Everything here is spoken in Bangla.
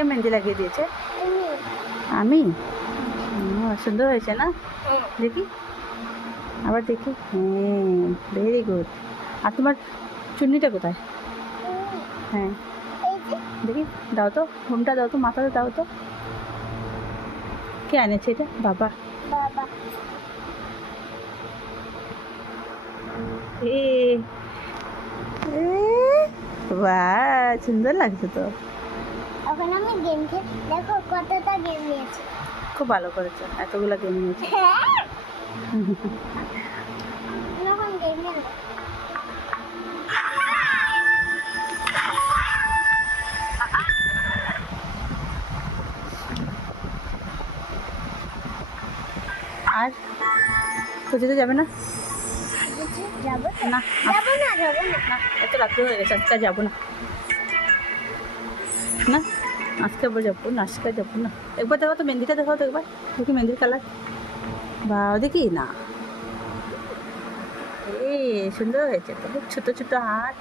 কে মেহেন্দি লাগিয়ে দিয়েছে? আমি। সুন্দর হয়েছে না? দেখি, আবার দেখি। হ্যাঁ, ভেরি গুড। আর তোমার চুন্নিটা কোথায়? হ্যাঁ, দেখি, দাও তো, ঘুমটা দাও তো, মাথাটা দাও তো। কে আনেছে এটা? বাবা। এ বাহ, সুন্দর লাগছে তো। এখন আমি গেম খেলি, দেখো কতটা গেম নিয়েছি। খুব ভালো করেছো, এতগুলো গেম নিয়েছো। এখন গেম খেলবো। আর কোথাও যাবে না? যাবো তো? না, যাবো না, যাবো না। না, এত রাত্রে হয়ে গেছে, আজকে আর যাবো না। না, আজকে আবার যাবো না, আজকে আর যাবো না। একবার দেখো তো, মেহেন্দিটা দেখাও তো একবার, দেখি মেহেন্দির কালার। বা দেখি না, এই সুন্দর হয়েছে তো, খুব ছোটো ছোটো হাত।